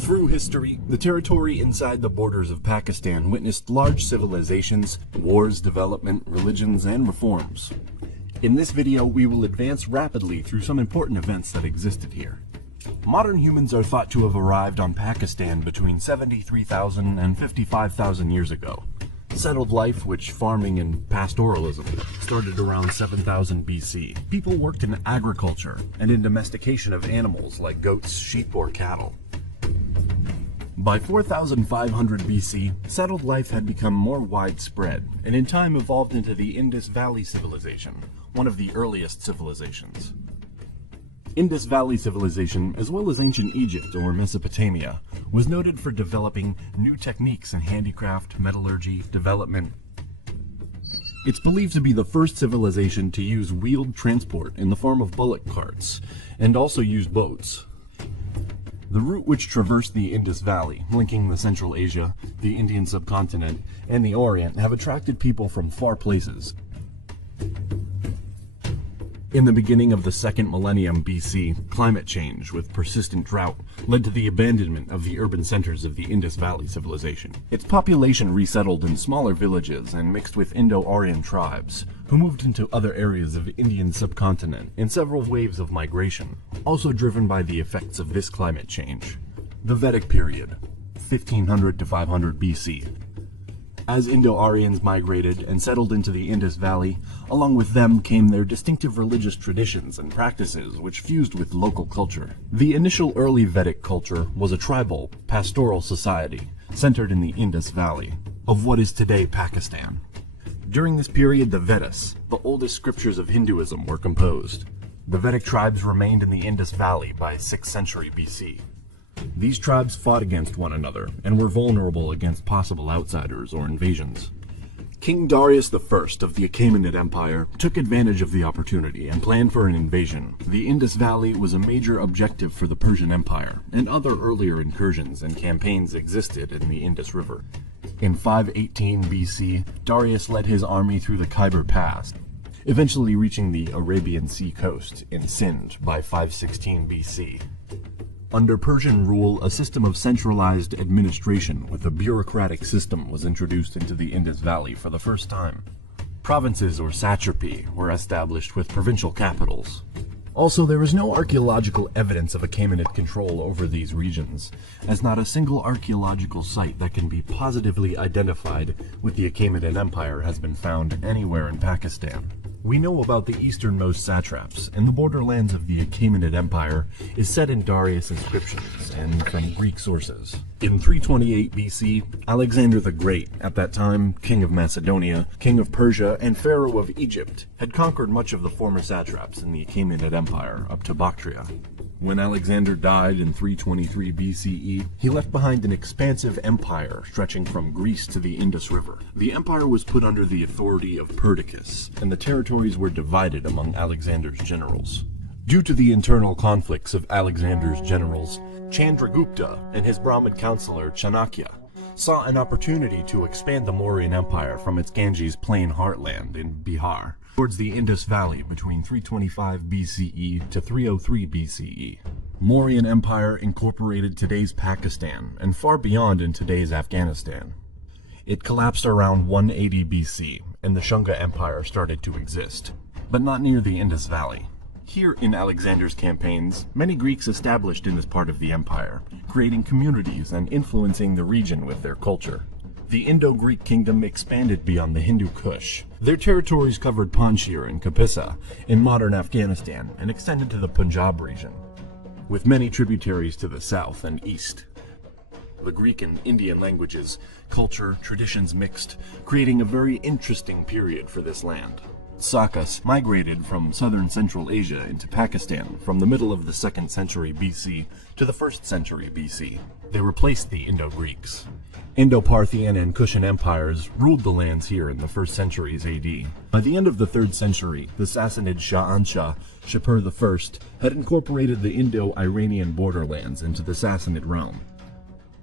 Through history, the territory inside the borders of Pakistan witnessed large civilizations, wars, development, religions, and reforms. In this video, we will advance rapidly through some important events that existed here. Modern humans are thought to have arrived on Pakistan between 73,000 and 55,000 years ago. Settled life, which farming and pastoralism, started around 7000 BC. People worked in agriculture and in domestication of animals like goats, sheep, or cattle. By 4500 BC, settled life had become more widespread, and in time evolved into the Indus Valley Civilization, one of the earliest civilizations. Indus Valley Civilization, as well as ancient Egypt or Mesopotamia, was noted for developing new techniques in handicraft, metallurgy, development. It's believed to be the first civilization to use wheeled transport in the form of bullock carts, and also used boats. The route which traversed the Indus Valley, linking the Central Asia, the Indian subcontinent, and the Orient, have attracted people from far places. In the beginning of the second millennium BC, climate change with persistent drought led to the abandonment of the urban centers of the Indus Valley civilization. Its population resettled in smaller villages and mixed with Indo-Aryan tribes, who moved into other areas of the Indian subcontinent in several waves of migration, also driven by the effects of this climate change. The Vedic period, 1500 to 500 BC. As Indo-Aryans migrated and settled into the Indus Valley, along with them came their distinctive religious traditions and practices which fused with local culture. The initial early Vedic culture was a tribal, pastoral society centered in the Indus Valley of what is today Pakistan. During this period, the Vedas, the oldest scriptures of Hinduism, were composed. The Vedic tribes remained in the Indus Valley by 6th century BC. These tribes fought against one another and were vulnerable against possible outsiders or invasions. King Darius I of the Achaemenid Empire took advantage of the opportunity and planned for an invasion. The Indus Valley was a major objective for the Persian Empire, and other earlier incursions and campaigns existed in the Indus River. In 518 BC, Darius led his army through the Khyber Pass, eventually reaching the Arabian Sea coast in Sindh by 516 BC. Under Persian rule, a system of centralized administration with a bureaucratic system was introduced into the Indus Valley for the first time. Provinces or satrapy were established with provincial capitals. Also, there is no archaeological evidence of Achaemenid control over these regions, as not a single archaeological site that can be positively identified with the Achaemenid Empire has been found anywhere in Pakistan. We know about the easternmost satraps, and the borderlands of the Achaemenid Empire is set in Darius inscriptions and from Greek sources. In 328 BC, Alexander the Great, at that time king of Macedonia, king of Persia, and pharaoh of Egypt, had conquered much of the former satraps in the Achaemenid Empire up to Bactria. When Alexander died in 323 BCE, he left behind an expansive empire stretching from Greece to the Indus River. The empire was put under the authority of Perdiccas, and the territories were divided among Alexander's generals. Due to the internal conflicts of Alexander's generals, Chandragupta and his Brahmin counselor Chanakya saw an opportunity to expand the Mauryan Empire from its Ganges plain heartland in Bihar towards the Indus Valley between 325 BCE to 303 BCE. Mauryan Empire incorporated today's Pakistan and far beyond in today's Afghanistan. It collapsed around 180 BC, and the Shunga Empire started to exist, but not near the Indus Valley. Here in Alexander's campaigns, many Greeks established in this part of the empire, creating communities and influencing the region with their culture. The Indo-Greek kingdom expanded beyond the Hindu Kush. Their territories covered Panjshir and Kapisa in modern Afghanistan and extended to the Punjab region, with many tributaries to the south and east. The Greek and Indian languages, culture, traditions mixed, creating a very interesting period for this land. Sakas migrated from southern Central Asia into Pakistan from the middle of the 2nd century BC to the 1st century BC. They replaced the Indo-Greeks. Indo-Parthian and Kushan empires ruled the lands here in the 1st centuries AD. By the end of the 3rd century, the Sassanid Shah Shapur I had incorporated the Indo-Iranian borderlands into the Sassanid realm.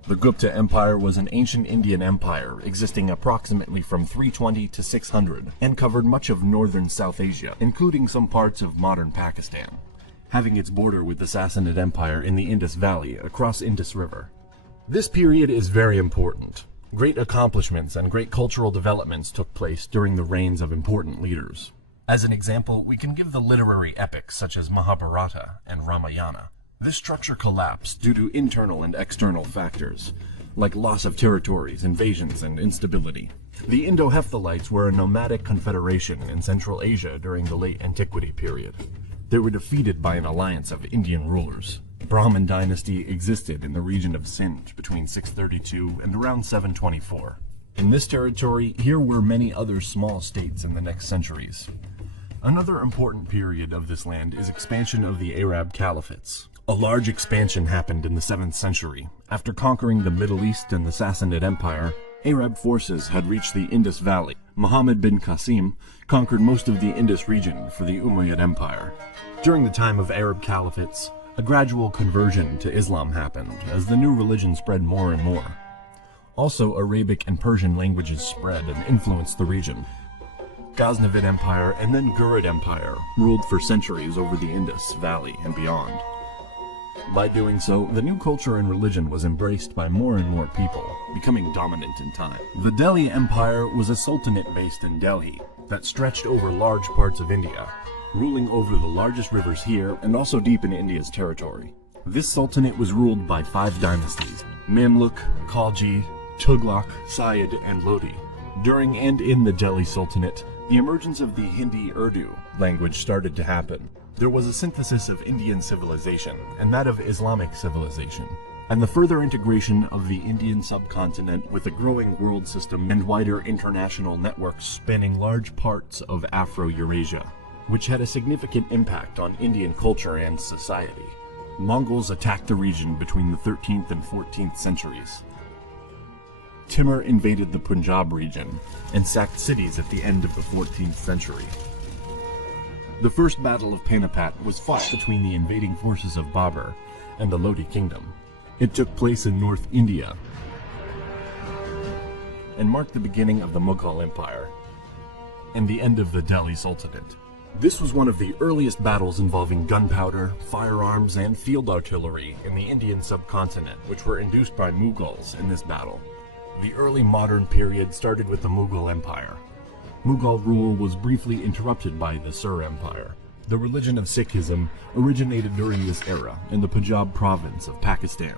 The Gupta Empire was an ancient Indian empire existing approximately from 320 to 600 and covered much of northern South Asia, including some parts of modern Pakistan, having its border with the Sassanid Empire in the Indus Valley across Indus River. This period is very important. Great accomplishments and great cultural developments took place during the reigns of important leaders. As an example, we can give the literary epics such as Mahabharata and Ramayana. This structure collapsed due to internal and external factors, like loss of territories, invasions, and instability. The Indo-Hephthalites were a nomadic confederation in Central Asia during the late Antiquity period. They were defeated by an alliance of Indian rulers. Brahmin dynasty existed in the region of Sindh between 632 and around 724. In this territory, here were many other small states in the next centuries. Another important period of this land is expansion of the Arab caliphates. A large expansion happened in the 7th century. After conquering the Middle East and the Sassanid Empire, Arab forces had reached the Indus Valley. Muhammad bin Qasim conquered most of the Indus region for the Umayyad Empire. During the time of Arab caliphates, a gradual conversion to Islam happened as the new religion spread more and more. Also, Arabic and Persian languages spread and influenced the region. Ghaznavid Empire and then Ghurid Empire ruled for centuries over the Indus Valley and beyond. By doing so, the new culture and religion was embraced by more and more people, becoming dominant in time. The Delhi Empire was a sultanate based in Delhi that stretched over large parts of India, ruling over the largest rivers here and also deep in India's territory. This sultanate was ruled by 5 dynasties: Mamluk, Khalji, Tughlaq, Sayyid, and Lodi. During and in the Delhi Sultanate, the emergence of the Hindi-Urdu language started to happen. There was a synthesis of Indian civilization and that of Islamic civilization, and the further integration of the Indian subcontinent with a growing world system and wider international networks spanning large parts of Afro-Eurasia, which had a significant impact on Indian culture and society. Mongols attacked the region between the 13th and 14th centuries. Timur invaded the Punjab region and sacked cities at the end of the 14th century. The first Battle of Panipat was fought between the invading forces of Babur and the Lodi kingdom. It took place in North India and marked the beginning of the Mughal Empire and the end of the Delhi Sultanate. This was one of the earliest battles involving gunpowder, firearms, and field artillery in the Indian subcontinent, which were induced by Mughals in this battle. The early modern period started with the Mughal Empire. Mughal rule was briefly interrupted by the Sur Empire. The religion of Sikhism originated during this era in the Punjab province of Pakistan.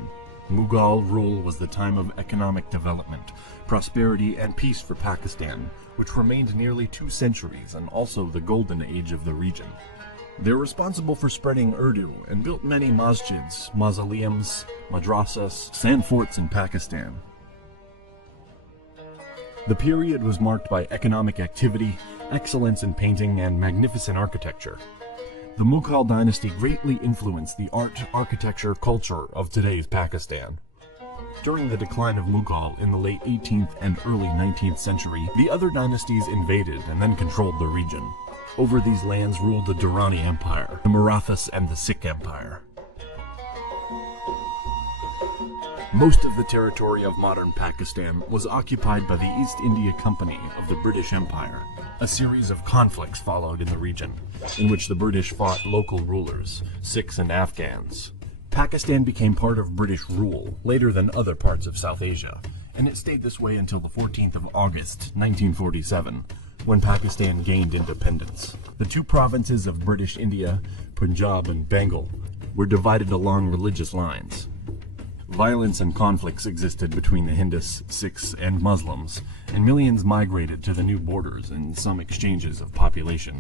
Mughal rule was the time of economic development, prosperity, and peace for Pakistan, which remained nearly 2 centuries and also the golden age of the region. They're responsible for spreading Urdu and built many masjids, mausoleums, madrasas, sand forts in Pakistan. The period was marked by economic activity, excellence in painting, and magnificent architecture. The Mughal dynasty greatly influenced the art, architecture, culture of today's Pakistan. During the decline of Mughal in the late 18th and early 19th century, the other dynasties invaded and then controlled the region. Over these lands ruled the Durrani Empire, the Marathas, and the Sikh Empire. Most of the territory of modern Pakistan was occupied by the East India Company of the British Empire. A series of conflicts followed in the region, in which the British fought local rulers, Sikhs and Afghans. Pakistan became part of British rule later than other parts of South Asia, and it stayed this way until the 14th of August, 1947, when Pakistan gained independence. The 2 provinces of British India, Punjab and Bengal, were divided along religious lines. Violence and conflicts existed between the Hindus, Sikhs, and Muslims, and millions migrated to the new borders in some exchanges of population.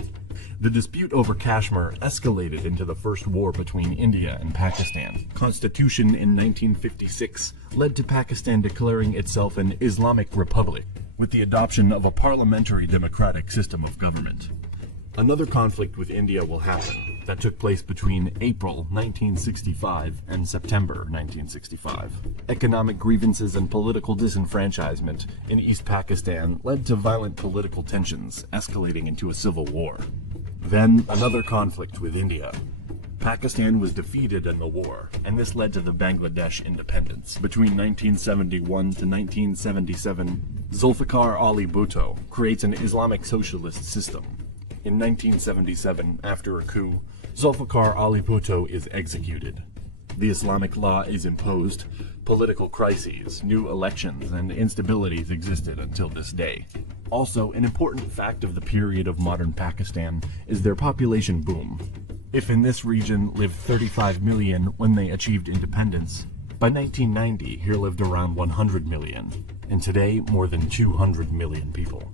The dispute over Kashmir escalated into the first war between India and Pakistan. Constitution in 1956 led to Pakistan declaring itself an Islamic Republic, with the adoption of a parliamentary democratic system of government. Another conflict with India will happen that took place between April 1965 and September 1965. Economic grievances and political disenfranchisement in East Pakistan led to violent political tensions, escalating into a civil war. Then another conflict with India. Pakistan was defeated in the war, and this led to the Bangladesh independence. Between 1971 to 1977, Zulfikar Ali Bhutto creates an Islamic socialist system. In 1977, after a coup, Zulfikar Ali Bhutto is executed. The Islamic law is imposed. Political crises, new elections, and instabilities existed until this day. Also, an important fact of the period of modern Pakistan is their population boom. If in this region lived 35 million when they achieved independence, by 1990 here lived around 100 million, and today more than 200 million people.